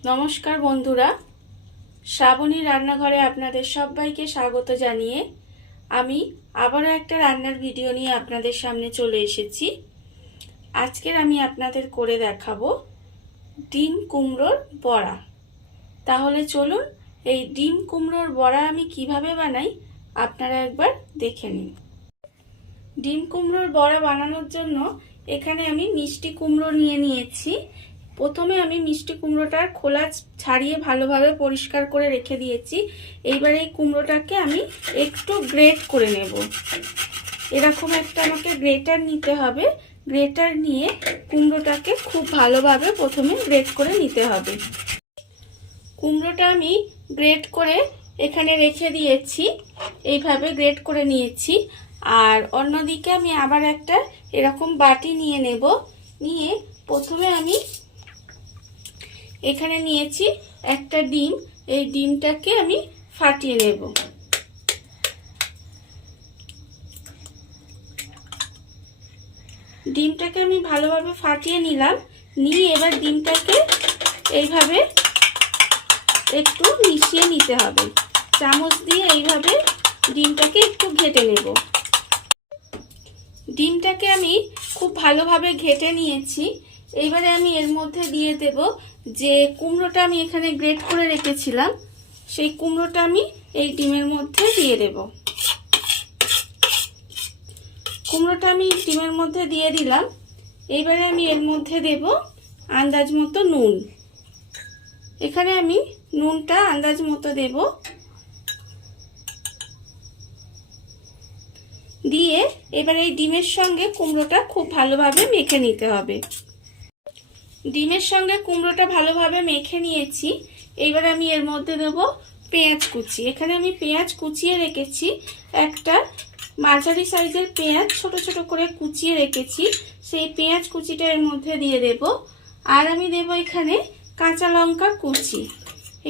নমস্কার বন্ধুরা, শ্রাবণী রান্নাঘরে আপনাদের সবাইকে স্বাগত জানিয়ে আমি আবারও একটা রান্নার ভিডিও নিয়ে আপনাদের সামনে চলে এসেছি। আজকের আমি আপনাদের করে দেখাবো ডিম কুমড়োর বড়া। তাহলে চলুন এই ডিম কুমড়োর বড়া আমি কিভাবে বানাই আপনারা একবার দেখে নিন। ডিম কুমড়োর বড়া বানানোর জন্য এখানে আমি মিষ্টি কুমড়ো নিয়ে নিয়েছি। প্রথমে আমি মিষ্টি কুমড়োটার খোলা ছাড়িয়ে ভালোভাবে পরিষ্কার করে রেখে দিয়েছি। এইবার এই কুমড়োটাকে আমি একটু গ্রেট করে নেব। এরকম একটা আমাকে গ্রেটার নিতে হবে। গ্রেটার নিয়ে কুমড়োটাকে খুব ভালোভাবে প্রথমে গ্রেট করে নিতে হবে। কুমড়োটা আমি গ্রেট করে এখানে রেখে দিয়েছি, এইভাবে গ্রেট করে নিয়েছি। আর অন্যদিকে আমি আবার একটা এরকম বাটি নিয়ে নেব। নিয়ে প্রথমে আমি এখানে নিয়েছি একটা ডিম। এই ডিমটাকে আমি ফাটিয়ে নেব। ডিমটাকে আমি ভালোভাবে ফাটিয়ে নিলাম। নিয়ে এবার ডিমটাকে এইভাবে একটু মিশিয়ে নিতে হবে। চামচ দিয়ে এইভাবে ডিমটাকে একটু ঘেটে নেব। ডিমটাকে আমি খুব ভালোভাবে ঘেটে নিয়েছি। এইবারে আমি এর মধ্যে দিয়ে দেব যে কুমড়োটা আমি এখানে গ্রেট করে রেখেছিলাম, সেই কুমড়োটা আমি এই ডিমের মধ্যে দিয়ে দেব। কুমড়োটা আমি ডিমের মধ্যে দিয়ে দিলাম। এইবারে আমি এর মধ্যে দেব আন্দাজ মতো নুন। এখানে আমি নুনটা আন্দাজ মতো দেব। দিয়ে এবার এই ডিমের সঙ্গে কুমড়োটা খুব ভালোভাবে মেখে নিতে হবে। ডিমের সঙ্গে কুমড়োটা ভালোভাবে মেখে নিয়েছি। এইবার আমি এর মধ্যে দেব পেঁয়াজ কুচি। এখানে আমি পেঁয়াজ কুচিয়ে রেখেছি। একটা মাঝারি সাইজের পেঁয়াজ ছোট ছোট করে কুচিয়ে রেখেছি, সেই পেঁয়াজ কুচিটা এর মধ্যে দিয়ে দেব। আর আমি দেব এখানে কাঁচা লঙ্কা কুচি।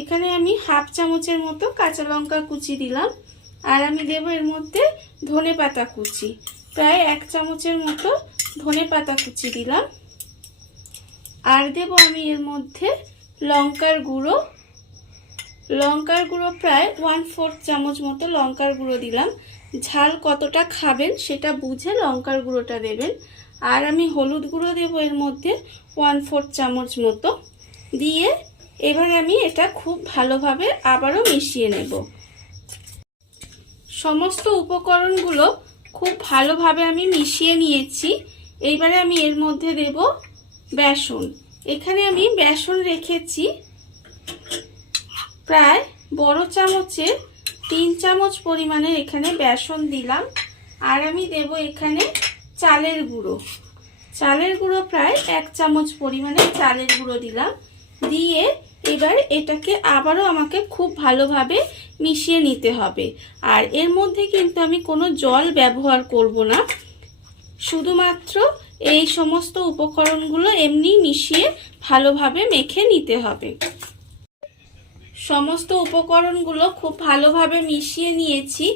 এখানে আমি হাফ চামচের মতো কাঁচা লঙ্কা কুচি দিলাম। আর আমি দেব এর মধ্যে ধনে পাতা কুচি, প্রায় 1 চামচের মতো ধনে পাতা কুচি দিলাম। আর দেব আমি এর মধ্যে লঙ্কার গুঁড়ো। লঙ্কার গুঁড়ো প্রায় 1/4 চামচ মতো লঙ্কার গুঁড়ো দিলাম। ঝাল কতটা খাবেন সেটা বুঝে লঙ্কার গুঁড়োটা দেবেন। আর আমি হলুদ গুঁড়ো দেব এর মধ্যে 1/4 চামচ মতো দিয়ে এবার আমি এটা খুব ভালোভাবে আবারও মিশিয়ে নেব। সমস্ত উপকরণগুলো খুব ভালোভাবে আমি মিশিয়ে নিয়েছি। এইবারে আমি এর মধ্যে দেব বেসন। এখানে আমি বেসন রেখেছি প্রায় বড় চামচের 3 চামচ পরিমাণে এখানে বেসন দিলাম। আর আমি দেব এখানে চালের গুঁড়ো। চালের গুঁড়ো প্রায় 1 চামচ পরিমাণে চালের গুঁড়ো দিলাম। দিয়ে এবার এটাকে আবারও আমাকে খুব ভালোভাবে মিশিয়ে নিতে হবে। আর এর মধ্যে কিন্তু আমি কোনো জল ব্যবহার করব না, শুধুমাত্র এই সমস্ত উপকরণগুলো এমনি মিশিয়ে ভালোভাবে মেখে নিতে হবে। সমস্ত উপকরণগুলো খুব ভালোভাবে মিশিয়ে নিয়েছি।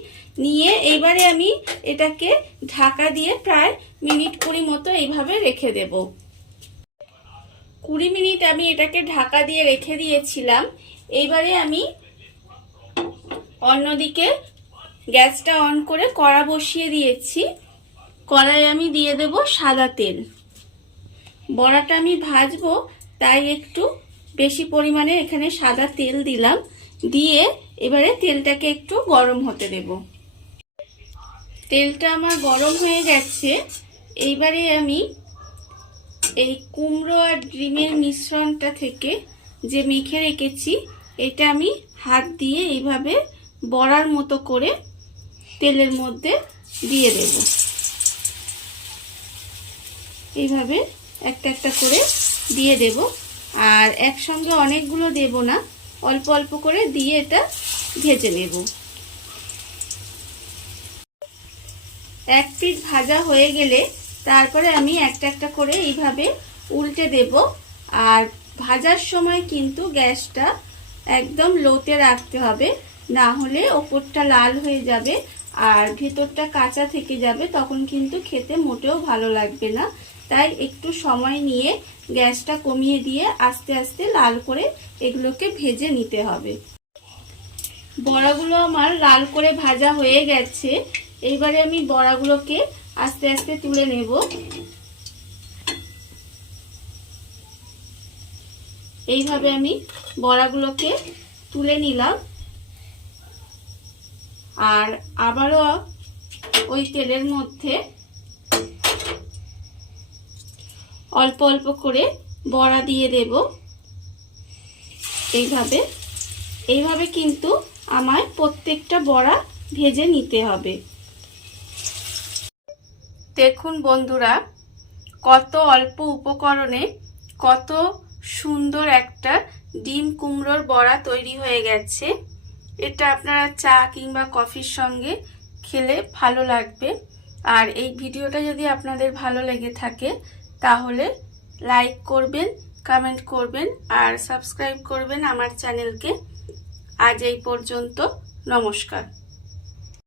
নিয়ে এবারে আমি এটাকে ঢাকা দিয়ে প্রায় মিনিট 20 মতো এইভাবে রেখে দেব। 20 মিনিট আমি এটাকে ঢাকা দিয়ে রেখে দিয়েছিলাম। এইবারে আমি অন্যদিকে গ্যাসটা অন করে কড়া বসিয়ে দিয়েছি। কড়াই আমি দিয়ে দেব সাদা তেল। বড়াটা আমি ভাজবো তাই একটু বেশি পরিমাণে এখানে সাদা তেল দিলাম। দিয়ে এবারে তেলটাকে একটু গরম হতে দেব। তেলটা আমার গরম হয়ে গেছে। এইবারে আমি এই কুমড়ো আর ডিমের মিশ্রণটা থেকে যে মেখে রেখেছি এটা আমি হাত দিয়ে এইভাবে বড়ার মতো করে তেলের মধ্যে দিয়ে দেব। এইভাবে একটা একটা করে দিয়ে দেব। আর একসঙ্গে অনেকগুলো দেব না, অল্প অল্প করে দিয়ে এটা ভেজে নেব। এক পিঠ ভাজা হয়ে গেলে তারপরে আমি একটা একটা করে এইভাবে উল্টে দেব। আর ভাজার সময় কিন্তু গ্যাসটা একদম লোতে রাখতে হবে, না হলে ওপরটা লাল হয়ে যাবে আর ভেতরটা কাঁচা থেকে যাবে, তখন কিন্তু খেতে মোটেও ভালো লাগবে না। তাই একটু সময় নিয়ে গ্যাসটা কমিয়ে দিয়ে আস্তে আস্তে লাল করে এগুলোকে ভেজে নিতে হবে। বড়াগুলো আমার লাল করে ভাজা হয়ে গেছে। এইবারে আমি বড়াগুলোকে আস্তে আস্তে তুলে নেব। এইভাবে আমি বড়াগুলোকে তুলে নিলাম। আর আবারও ওই তেলের মধ্যে অল্প অল্প করে বড়া দিয়ে দেব। এইভাবে কিন্তু আমায় প্রত্যেকটা বড়া ভেজে নিতে হবে। দেখুন বন্ধুরা, কত অল্প উপকরণে কত সুন্দর একটা ডিম কুমড়োর বড়া তৈরি হয়ে গেছে। এটা আপনারা চা কিংবা কফির সঙ্গে খেলে ভালো লাগবে। আর এই ভিডিওটা যদি আপনাদের ভালো লেগে থাকে তাহলে লাইক করবেন, কমেন্ট করবেন আর সাবস্ক্রাইব করবেন আমার চ্যানেলকে। আজ এই পর্যন্ত, নমস্কার।